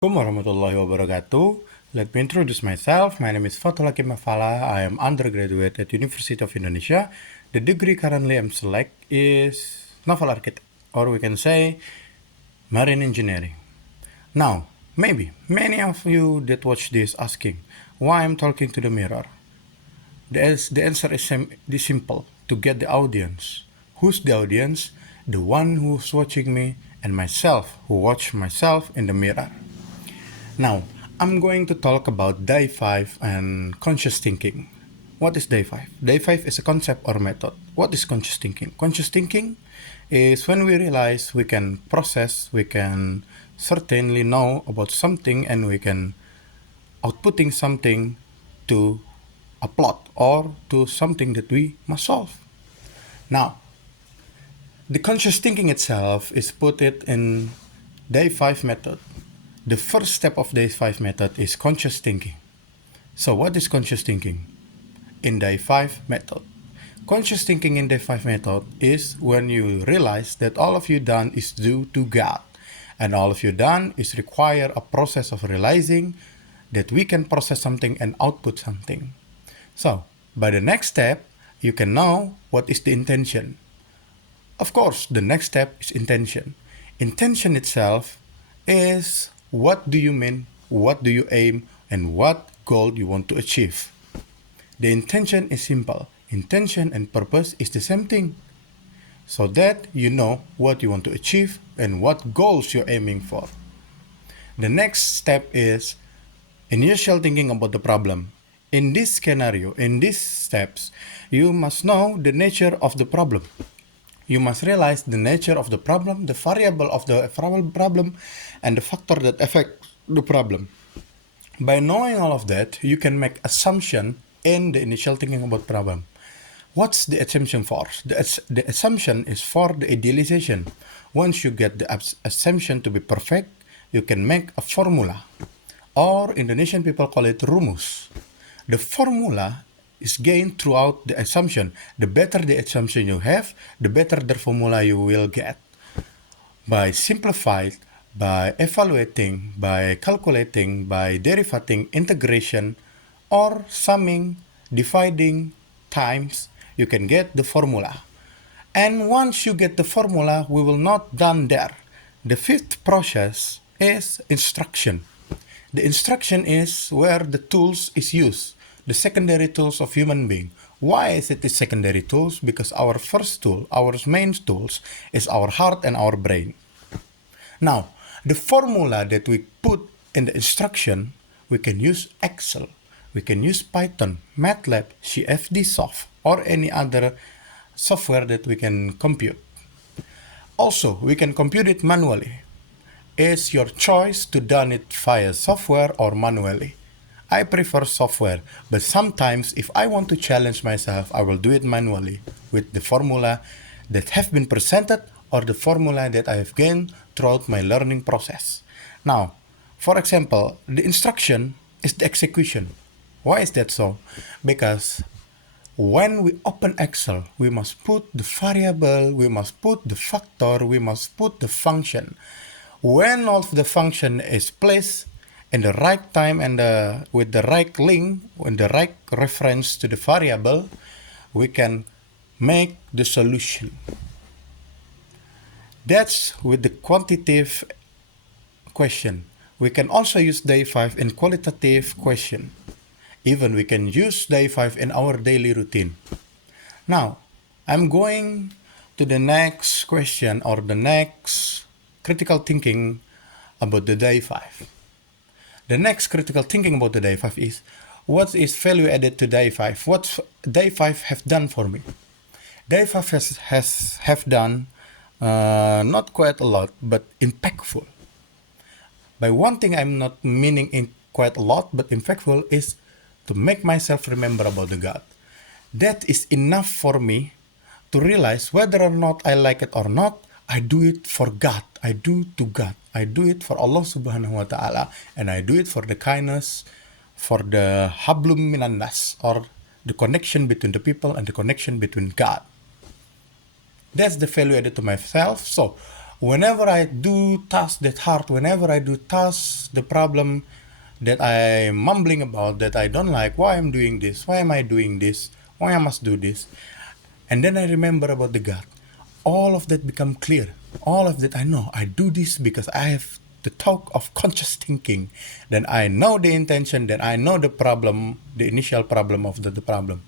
Assalamualaikum warahmatullahi wabarakatuh. Let me introduce myself. My name is Fatul Hakim Mafala. I am undergraduate at University of Indonesia. The degree currently I'm select is naval architect, or we can say marine engineering. Now, maybe many of you that watch this asking why I'm talking to the mirror. The answer is simple: to get the audience. Who's the audience? The one who's watching me and myself, who watch myself in the mirror. Now, I'm going to talk about day 5 and conscious thinking. What is day 5? Day 5 is a concept or method. What is conscious thinking? Conscious thinking is when we realize we can process, we can certainly know about something, and we can outputting something to a plot or to something that we must solve. Now, the conscious thinking itself is put it in day 5 method. The first step of day 5 method is conscious thinking. So what is conscious thinking? In day 5 method. Conscious thinking in day 5 method is when you realize that all of you done is due to God. And all of you done is require a process of realizing that we can process something and output something. So, by the next step, you can know what is the intention. Of course, the next step is intention. Intention itself is what do you mean, what do you aim, and what goal you want to achieve. The intention is simple. Intention and purpose is the same thing. So that you know what you want to achieve and what goals you're aiming for. The next step is initial thinking about the problem. In this scenario, in these steps, you must know the nature of the problem. You must realize the nature of the problem, the variable of the problem, and the factor that affect the problem. By knowing all of that, you can make assumption in the initial thinking about problem. What's the assumption for? The assumption is for the idealization. Once you get the assumption to be perfect, you can make a formula. Or Indonesian people call it rumus. The formula is gained throughout the assumption. The better the assumption you have, the better the formula you will get. By simplified, by evaluating, by calculating, by derivating, integration, or summing, dividing, times, you can get the formula. And once you get the formula, we will not done there. The fifth process is instruction. The instruction is where the tools is used. The secondary tools of human being. Why is it the secondary tools? Because our first tool, our main tools, is our heart and our brain. Now, the formula that we put in the instruction, we can use Excel, we can use Python, MATLAB, CFD soft, or any other software that we can compute. Also, we can compute it manually. It's your choice to done it via software or manually. I prefer software, but sometimes if I want to challenge myself, I will do it manually with the formula that have been presented or the formula that I have gained throughout my learning process. Now, for example, the instruction is the execution. Why is that so? Because when we open Excel, we must put the variable, we must put the factor, we must put the function. When all of the function is placed in the right time and with the right link, with the right reference to the variable, we can make the solution. That's with the quantitative question. We can also use day 5 in qualitative question. Even we can use day 5 in our daily routine. Now, I'm going to the next question or the next critical thinking about the day 5. The next critical thinking about the day 5 is, what is value added to day 5? What day 5 have done for me? Day 5 have done not quite a lot, but impactful. By one thing I'm not meaning in quite a lot, but impactful is to make myself remember about the God. That is enough for me to realize whether or not I like it or not, I do it for God. I do to God. I do it for Allah subhanahu wa ta'ala. And I do it for the kindness, for the hablum minan nas, or the connection between the people and the connection between God. That's the value added to myself. So, Whenever I do tasks that hard, whenever I do tasks, the problem that I'm mumbling about, that I don't like, why I'm doing this, why am I doing this, why I must do this, and then I remember about the God. All of that become clear. All of that I know. I do this because I have the talk of conscious thinking. Then I know the intention. Then I know the problem, the initial problem of the problem.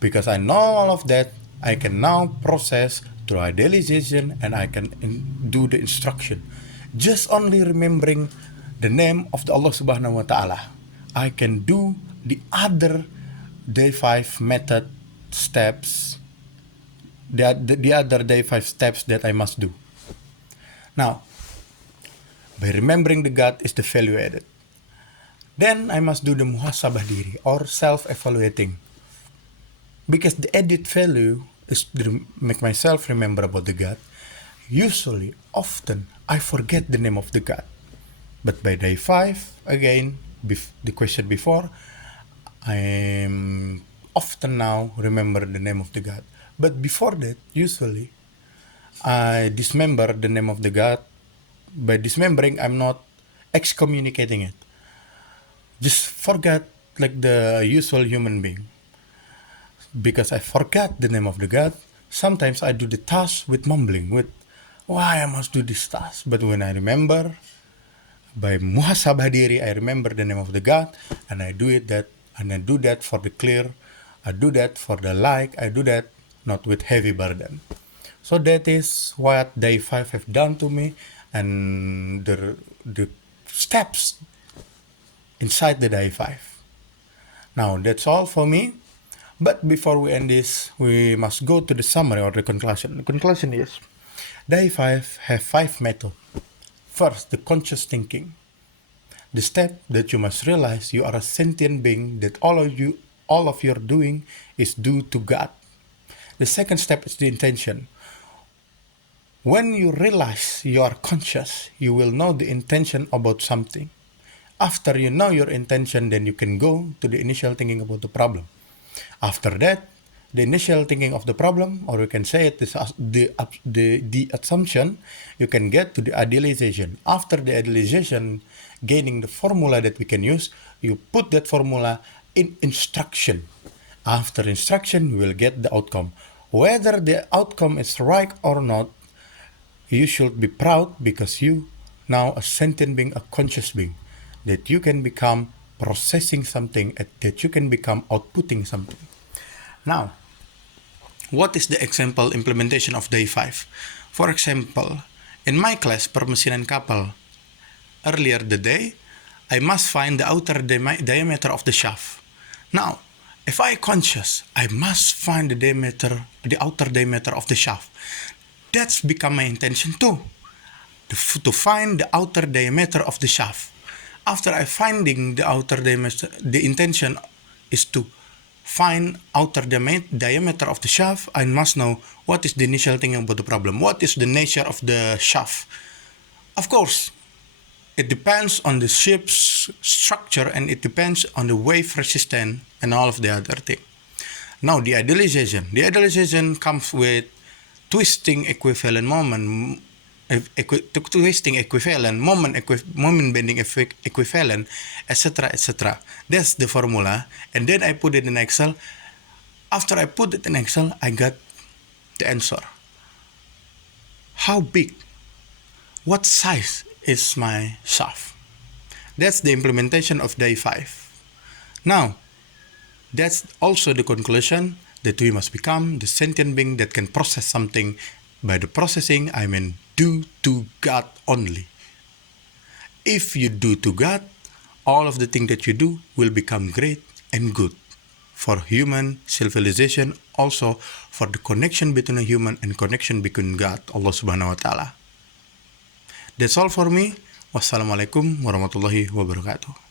Because I know all of that, I can now process through idealization and I can do the instruction. Just only remembering the name of the Allah Subhanahu wa Ta'ala, I can do the other day 5 method steps, the other day 5 steps that I must do. Now, by remembering the God is the value added. Then I must do the muhasabah diri or self-evaluating. Because the added value is to make myself remember about the God. Usually, often, I forget the name of the God. But by day 5, again, the question before, I often now remember the name of the God. But before that, usually, I dismember the name of the God. By dismembering, I'm not excommunicating it. Just forget like the usual human being. Because I forgot the name of the God, sometimes I do the task with mumbling, with why I must do this task. But when I remember, by muhasabah diri, I remember the name of the God, and I do that for the clear, I do that for the like, I do that not with heavy burden. So that is what day 5 have done to me, and the steps inside the day 5. Now that's all for me. But before we end this, we must go to the summary or the conclusion. The conclusion is, day 5 have 5 methods. First, the conscious thinking. The step that you must realize you are a sentient being, that all of your doing is due to God. The second step is the intention. When you realize you are conscious, you will know the intention about something. After you know your intention, then you can go to the initial thinking about the problem. After that, the initial thinking of the problem, or you can say it is the assumption, you can get to the idealization. After the idealization, gaining the formula that we can use, you put that formula in instruction. After instruction, you will get the outcome. Whether the outcome is right or not, you should be proud, because you now a sentient being, a conscious being, that you can become processing something, that you can become outputting something. Now, what is the example implementation of day 5? For example, in my class, permesinan kapal, earlier the day, I must find the outer diameter of the shaft. Now, if I conscious, I must find the outer diameter of the shaft. That's become my intention too, to find the outer diameter of the shaft. After I finding the outer diameter, the intention is to find outer diameter of the shaft. I must know what is the initial thing about the problem. What is the nature of the shaft? Of course, it depends on the ship's structure, and it depends on the wave resistance and all of the other thing. Now, the idealization. The idealization comes with twisting equivalent moment, twisting equivalent, moment bending equivalent, etc., etc. That's the formula. And then I put it in Excel. After I put it in Excel, I got the answer. How big? What size is my shaft? That's the implementation of day 5. Now, that's also the conclusion, that we must become the sentient being that can process something. By the processing, I mean do to God only. If you do to God, all of the things that you do will become great and good for human civilization, also for the connection between a human and connection between God, Allah Subhanahu wa Ta'ala. That's all for me. Wassalamualaikum warahmatullahi wabarakatuh.